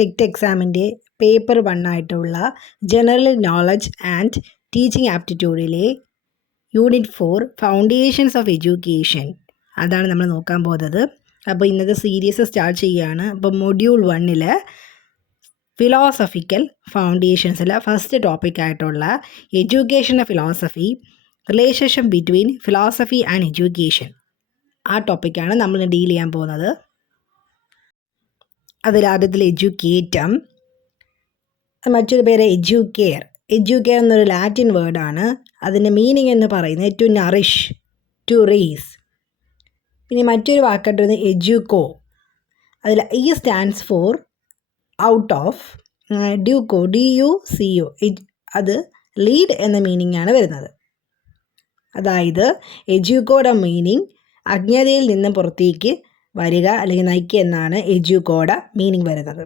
Set എക്സാമിൻ്റെ paper 1 ആയിട്ടുള്ള general knowledge and teaching ആപ്റ്റിറ്റ്യൂഡിലെ യൂണിറ്റ് 4 ഫൗണ്ടേഷൻസ് ഓഫ് എഡ്യൂക്കേഷൻ അതാണ് നമ്മൾ നോക്കാൻ പോകുന്നത്. അപ്പോൾ ഇന്നത്തെ സീരീസ് സ്റ്റാർട്ട് ചെയ്യുകയാണ്. അപ്പോൾ മൊഡ്യൂൾ 1 ഫിലോസഫിക്കൽ ഫൗണ്ടേഷൻസിൽ ഫസ്റ്റ് ടോപ്പിക്കായിട്ടുള്ള education philosophy, relationship between philosophy and education, ആ ടോപ്പിക്കാണ് നമ്മൾ ഡീൽ ചെയ്യാൻ പോകുന്നത്. അതിലാദ്യത്തിൽ എഡ്യൂക്കേറ്റം, മറ്റൊരു പേര് എഡ്യൂക്കെയർ. എഡ്യൂക്കെയർ എന്നൊരു ലാറ്റിൻ വേർഡാണ്. അതിൻ്റെ മീനിങ് എന്ന് പറയുന്നത് ടു നറിഷ്, ടു റേസ്. പിന്നെ മറ്റൊരു വാക്കായിട്ട് എഡ്യൂക്കോ, അതിൽ E stands for out of, ഡ്യൂക്കോ DUCO, അത് ലീഡ് എന്ന മീനിങ് ആണ് വരുന്നത്. അതായത് എഡ്യൂക്കോയുടെ മീനിങ് അജ്ഞതയിൽ നിന്ന് പുറത്തേക്ക് വരിക അല്ലെങ്കിൽ നയിക്കുക എന്നാണ് എഡ്യൂക്കോയുടെ മീനിങ് വരുന്നത്.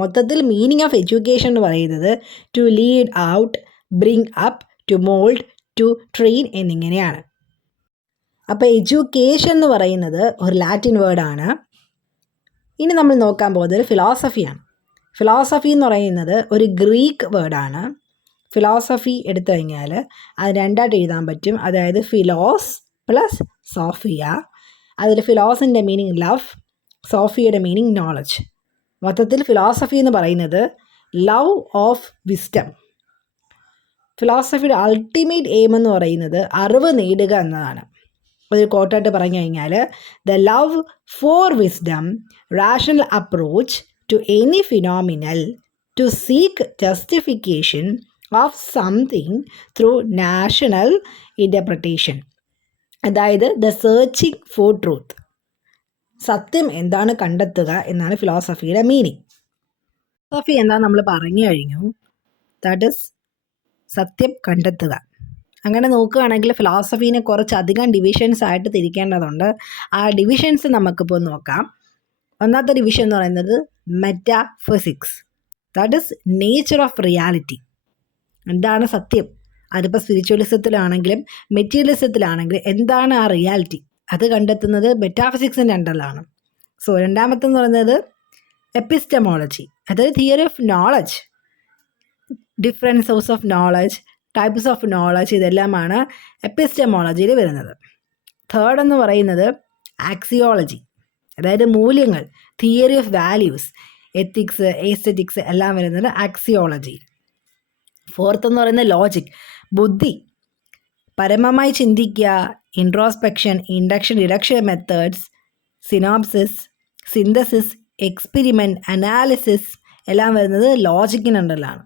മൊത്തത്തിൽ മീനിങ് ഓഫ് എഡ്യൂക്കേഷൻ എന്ന് പറയുന്നത് to lead out, bring up, to mould, to train എന്നിങ്ങനെയാണ്. അപ്പോൾ എഡ്യൂക്കേഷൻ എന്ന് പറയുന്നത് ഒരു ലാറ്റിൻ വേർഡാണ്. ഇനി നമ്മൾ നോക്കാൻ പോകുന്നത് ഫിലോസഫിയാണ്. ഫിലോസഫി എന്ന് പറയുന്നത് ഒരു ഗ്രീക്ക് വേർഡാണ്. ഫിലോസഫി എടുത്തു കഴിഞ്ഞാൽ അത് രണ്ടായിട്ട് എഴുതാൻ പറ്റും. അതായത് ഫിലോസ് പ്ലസ് സോഫിയ. അതിൽ ഫിലോസിൻ്റെ മീനിങ് ലവ്, സോഫിയയുടെ മീനിങ് നോളജ്. മൊത്തത്തിൽ ഫിലോസഫി എന്ന് പറയുന്നത് ലവ് ഓഫ് വിസ്ഡം. ഫിലോസഫിയുടെ അൾട്ടിമേറ്റ് എയിം എന്ന് പറയുന്നത് അറിവ് നേടുക എന്നതാണ്. ഒരു കോട്ടായിട്ട് പറഞ്ഞു കഴിഞ്ഞാൽ the love for wisdom, rational approach to any phenomenal, to seek justification of something through national interpretation. അതായത് ദ സെർച്ചിങ് ഫോർ ട്രൂത്ത്, സത്യം എന്താണ് കണ്ടെത്തുക എന്നാണ് ഫിലോസഫിയുടെ മീനിങ്. ഫിലോസഫി എന്താണെന്ന് നമ്മൾ പറഞ്ഞു കഴിഞ്ഞു. ദാറ്റ് ഈസ് സത്യം കണ്ടെത്തുക. അങ്ങനെ നോക്കുകയാണെങ്കിൽ ഫിലോസഫീനെ കുറച്ചധികം ഡിവിഷൻസ് ആയിട്ട് തിരിക്കേണ്ടതുണ്ട്. ആ ഡിവിഷൻസ് നമുക്കിപ്പോൾ നോക്കാം. ഒന്നാമത്തെ ഡിവിഷൻ എന്ന് പറയുന്നത് metaphysics. That is nature of reality. എന്താണ് സത്യം? അതിപ്പോൾ സ്പിരിച്വലിസത്തിലാണെങ്കിലും മെറ്റീരിയലിസത്തിലാണെങ്കിലും എന്താണ് ആ റിയാലിറ്റി, അത് കണ്ടെത്തുന്നത് മെറ്റാഫിസിക്സിൻ്റെ അണ്ടറിലാണ്. സോ രണ്ടാമത്തെന്ന് പറയുന്നത് എപ്പിസ്റ്റമോളജി, അതായത് theory of knowledge, different source of knowledge, types of knowledge, ഇതെല്ലാമാണ് എപ്പിസ്റ്റമോളജിയിൽ വരുന്നത്. തേർഡ് എന്ന് പറയുന്നത് ആക്സിയോളജി, അതായത് മൂല്യങ്ങൾ, theory of values, ethics, aesthetics എല്ലാം വരുന്നത് ആക്സിയോളജി. ഫോർത്ത് എന്ന് പറയുന്നത് ലോജിക്, ബുദ്ധി, പരമമായി ചിന്തിക്കുക, introspection, induction, deduction methods, synopsis, synthesis, experiment, analysis എല്ലാം വരുന്നത് ലോജിക്കിനുണ്ടല്ലാണ്.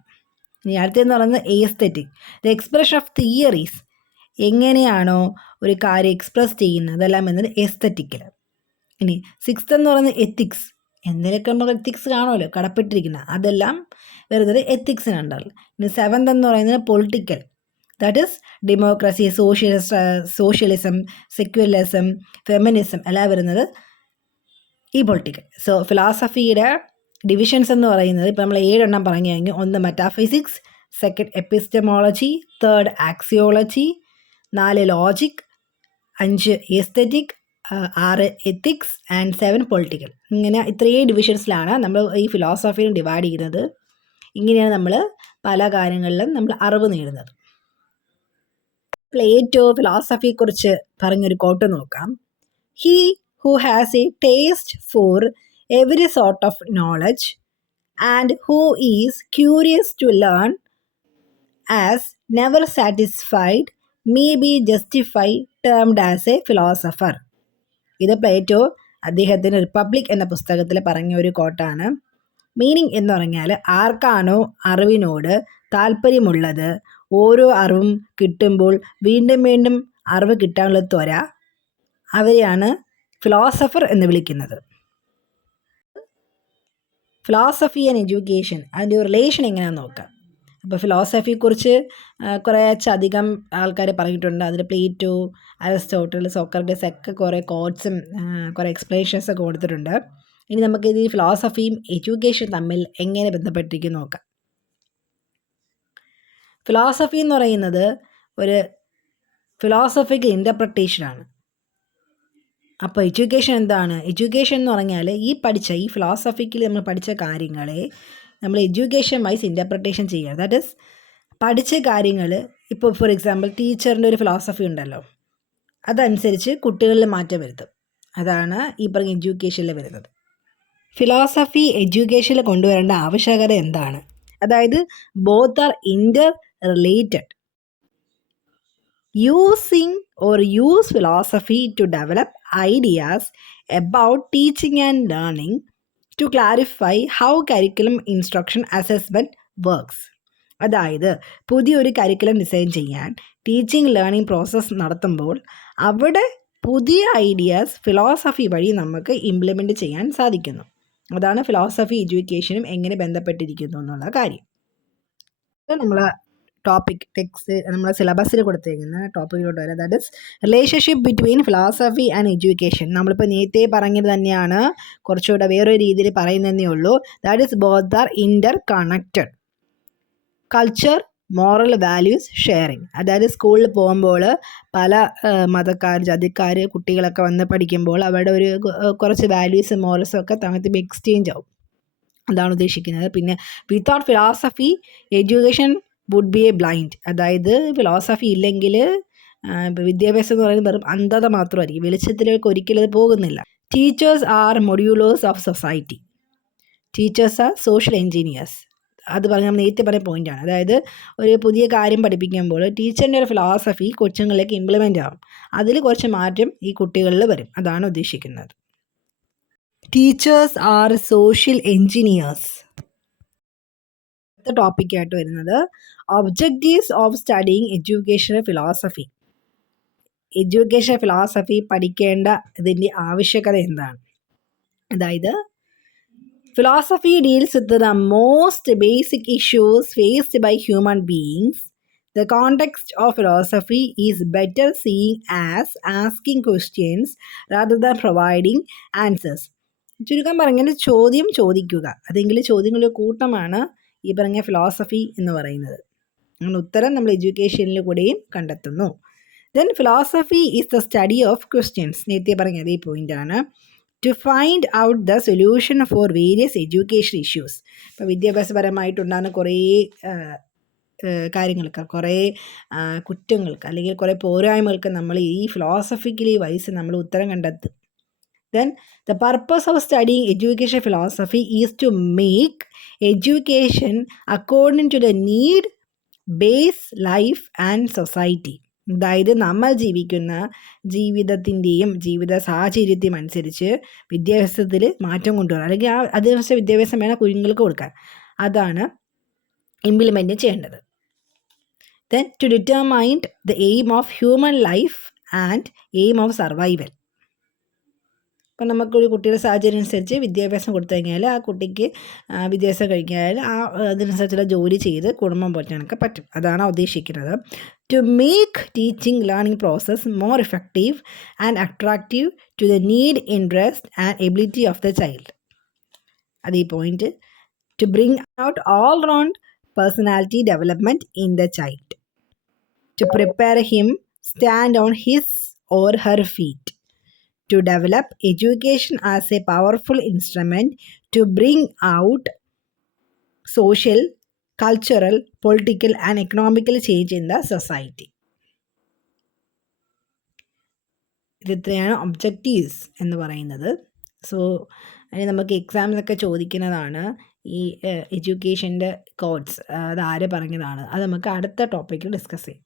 ഇനി അടുത്തെന്ന് പറയുന്നത് aesthetic, the expression of theories, എങ്ങനെയാണോ ഒരു കാര്യം എക്സ്പ്രസ് ചെയ്യുന്നത് അതെല്ലാം വരുന്നത് എസ്തെറ്റിക്കിൽ. ഇനി സിക്സ്ത് എന്ന് പറയുന്നത് എത്തിക്സ്, എന്തിനൊക്കെ നമ്മൾ എത്തിക്സ് കാണുമല്ലോ കടപ്പെട്ടിരിക്കുന്നത്, അതെല്ലാം വരുന്നത് എത്തിക്സിനുണ്ടല്ലോ. ഇനി സെവൻത് എന്ന് പറയുന്നത് political, that is democracy, socialism, secularism, feminism എല്ലാം വരുന്നത് ഈ പൊളിറ്റിക്കൽ. സോ ഫിലോസഫിയുടെ ഡിവിഷൻസ് എന്ന് പറയുന്നത് ഇപ്പോൾ നമ്മൾ 7 എണ്ണം പറഞ്ഞു കഴിഞ്ഞു. 1 metaphysics, 2 epistemology, 3 axiology, 4 logic, 5 aesthetic, 6 ethics and 7 political. ഇങ്ങനെ ഇത്രയും ഡിവിഷൻസിലാണ് നമ്മൾ ഈ ഫിലോസഫിയെ ഡിവൈഡ് ചെയ്യുന്നത്. ഇങ്ങനെയാണ് നമ്മൾ പല കാര്യങ്ങളിലും നമ്മൾ അറിവ് നേടുന്നത്. പ്ലേറ്റോ ഫിലോസഫിയെക്കുറിച്ച് പറഞ്ഞൊരു കോട്ട് നോക്കാം. He who has a taste for every sort of knowledge and who is curious to learn as never satisfied may be justify termed as a philosopher. ഇത് പ്ലേറ്റോ അദ്ദേഹത്തിൻ്റെ റിപ്പബ്ലിക് എന്ന പുസ്തകത്തിൽ പറഞ്ഞ ഒരു കോട്ടാണ്. മീനിങ് എന്ന് പറഞ്ഞാൽ ആർക്കാണോ അറിവിനോട് താല്പര്യമുള്ളത്, ഓരോ അറിവും കിട്ടുമ്പോൾ വീണ്ടും വീണ്ടും അറിവ് കിട്ടാനുള്ള ത്വര, അവരെയാണ് ഫിലോസഫർ എന്ന് വിളിക്കുന്നത്. ഫിലോസഫി ആൻഡ് എഡ്യൂക്കേഷൻ, അതിൻ്റെ ഒരു റിലേഷൻ എങ്ങനെയാണെന്ന് നോക്കാം. അപ്പോൾ ഫിലോസഫിയെക്കുറിച്ച് കുറച്ചധികം ആൾക്കാർ പറഞ്ഞിട്ടുണ്ട്. അതിൽ പ്ലേറ്റോ, അരിസ്റ്റോട്ടിൽ, സോക്രട്ടീസ് ഒക്കെ കുറേ കോട്ട്സും കുറേ എക്സ്പ്ലനേഷൻസ് ഒക്കെ കൊടുത്തിട്ടുണ്ട്. ഇനി നമുക്കിത് ഈ ഫിലോസഫിയും എഡ്യൂക്കേഷൻ തമ്മിൽ എങ്ങനെ ബന്ധപ്പെട്ടിരിക്കും നോക്കാം. ഫിലോസഫി എന്ന് പറയുന്നത് ഒരു ഫിലോസഫിക്കൽ ഇൻ്റർപ്രിട്ടേഷനാണ്. അപ്പോൾ എഡ്യൂക്കേഷൻ എന്താണ്? എഡ്യൂക്കേഷൻ എന്ന് പറഞ്ഞാൽ ഈ ഫിലോസഫിക്കലി നമ്മൾ പഠിച്ച കാര്യങ്ങളെ നമ്മൾ എഡ്യൂക്കേഷൻ വൈസ് ഇൻ്റർപ്രിട്ടേഷൻ ചെയ്യുക. ദാറ്റ് ഈസ് പഠിച്ച കാര്യങ്ങൾ ഇപ്പോൾ ഫോർ എക്സാമ്പിൾ ടീച്ചറിൻ്റെ ഒരു ഫിലോസഫി ഉണ്ടല്ലോ, അതനുസരിച്ച് കുട്ടികളിൽ മാറ്റം വരുത്തും. അതാണ് ഈ പറഞ്ഞ എഡ്യൂക്കേഷനിൽ വരുന്നത്. ഫിലോസഫി എഡ്യൂക്കേഷനിൽ കൊണ്ടുവരേണ്ട ആവശ്യകത എന്താണ്? അതായത് both are inter related. use philosophy to develop ideas about teaching and learning to clarify how curriculum instruction assessment works. അതായത് പുതിയൊരു കരിക്കുലം ഡിസൈൻ ചെയ്യാൻ ടീച്ചിങ് ലേണിംഗ് പ്രോസസ്സ് നടത്തുമ്പോൾ അവിടെ പുതിയ ഐഡിയാസ് ഫിലോസഫി വഴി നമുക്ക് ഇംപ്ലിമെൻറ്റ് ചെയ്യാൻ സാധിക്കുന്നു. അതാണ് ഫിലോസഫി എഡ്യൂക്കേഷനും എങ്ങനെ ബന്ധപ്പെട്ടിരിക്കുന്നു എന്നുള്ള കാര്യം. നമ്മൾ ടോപ്പിക് ടെക്സ്റ്റ് നമ്മളെ സിലബസിൽ കൊടുത്തേക്കുന്ന ടോപ്പിക്കിലോട്ട് വരാം. That is relationship between philosophy and education. നമ്മളിപ്പോൾ നേരത്തെ പറഞ്ഞത് തന്നെയാണ്, കുറച്ചുകൂടെ വേറൊരു രീതിയിൽ പറയുന്നതേ ഉള്ളൂ. That is both are inter connected. Culture, moral values sharing. അതായത് സ്കൂളിൽ പോകുമ്പോൾ പല മതക്കാർ, ജാതിക്കാർ കുട്ടികളൊക്കെ വന്ന് പഠിക്കുമ്പോൾ അവരുടെ ഒരു കുറച്ച് വാല്യൂസും മോറൽസും ഒക്കെ തമ്മിൽ എക്സ്ചേഞ്ച് ആവും. അതാണ് ഉദ്ദേശിക്കുന്നത്. പിന്നെ without philosophy education would be a blind. അതായത് ഫിലോസഫി ഇല്ലെങ്കിൽ വിദ്യാഭ്യാസം എന്ന് പറയുന്നത് വെറും അന്ധത മാത്രമായിരിക്കും, വെളിച്ചത്തിലേക്ക് ഒരിക്കലും അത് പോകുന്നില്ല. Teachers are moulders of society. Teachers are social engineers. അത് പറഞ്ഞാൽ നമ്മൾ നേരത്തെ പറഞ്ഞ പോയിൻ്റാണ്. അതായത് ഒരു പുതിയ കാര്യം പഠിപ്പിക്കുമ്പോൾ ടീച്ചറിൻ്റെ ഒരു ഫിലോസഫി കൊച്ചുങ്ങളിലേക്ക് ഇംപ്ലിമെൻ്റ് ആവും. അതിൽ കുറച്ച് മാറ്റം ഈ കുട്ടികളിൽ വരും. അതാണ് ഉദ്ദേശിക്കുന്നത്. Teachers are social engineers. അടുത്ത ടോപ്പിക്കായിട്ട് വരുന്നത് objectives of studying educational philosophy. Education philosophy പഠിക്കേണ്ട ഇതിൻ്റെ ആവശ്യകത എന്താണ്? അതായത് philosophy deals with the most basic issues faced by human beings. The context of philosophy is better seen as asking questions rather than providing answers. ചുരുക്കം പറഞ്ഞാൽ ചോദ്യം ചോദിക്കുക, അതെങ്കിൽ ചോദ്യങ്ങളുടെ കൂട്ടമാണ് ഈ പറഞ്ഞ ഫിലോസഫി എന്ന് പറയുന്നത്. അങ്ങനെ ഉത്തരം നമ്മൾ എഡ്യൂക്കേഷനിൽ കൂടെയും കണ്ടെത്തുന്നു. Then philosophy is the study of questions. നേരത്തെ പറഞ്ഞത് ഈ പോയിൻ്റാണ്. To find out the solution for various education issues. ഇപ്പോൾ വിദ്യാഭ്യാസപരമായിട്ടുണ്ടാകുന്ന കുറേ കാര്യങ്ങൾക്ക്, കുറേ കുറ്റങ്ങൾക്ക് അല്ലെങ്കിൽ കുറേ പോരായ്മകൾക്ക് നമ്മൾ ഈ ഫിലോസഫിക്കലി വൈസ് നമ്മൾ ഉത്തരം കണ്ടെത്തും. Then the purpose of studying education philosophy is to make education according to the need base life and society. അതായത് നമ്മൾ ജീവിക്കുന്ന ജീവിതത്തിൻ്റെയും ജീവിത സാഹചര്യത്തെയും അനുസരിച്ച് വിദ്യാഭ്യാസത്തിൽ മാറ്റം കൊണ്ടുവരണം, അല്ലെങ്കിൽ അതിനനുസരിച്ച് വിദ്യാഭ്യാസം വേണം കുഞ്ഞുങ്ങൾക്ക് കൊടുക്കാൻ. അതാണ് ഇംപ്ലിമെൻറ്റ് ചെയ്യേണ്ടത്. Then to determine the aim of human life and aim of survival. ഇപ്പം നമുക്കൊരു കുട്ടിയുടെ സാഹചര്യം അനുസരിച്ച് വിദ്യാഭ്യാസം കൊടുത്തു കഴിഞ്ഞാൽ ആ കുട്ടിക്ക് വിദ്യാഭ്യാസം കഴിഞ്ഞാൽ അതിനനുസരിച്ചുള്ള ജോലി ചെയ്ത് കുടുംബം പോറ്റാനൊക്കെ പറ്റും. അതാണ് ഉദ്ദേശിക്കുന്നത്. To make teaching learning process more effective and attractive to the need, interest and ability of the child. അത് ഈ point. To bring out all round personality development in the child. To prepare him stand on his or her feet. To develop education as a powerful instrument to bring out social, cultural, political and economical change in the society. ഇത്രയാണ് objectives എന്ന് പറയുന്നത്. So അതിന് നമുക്ക് എക്സാമിലൊക്കെ ചോദിക്കുന്നതാണ് ഈ എഡ്യൂക്കേഷൻ്റെ codes. അത് ആര് പറഞ്ഞതാണ്, അത് നമുക്ക് അടുത്ത ടോപ്പിക്കിൽ ഡിസ്കസ് ചെയ്യാം.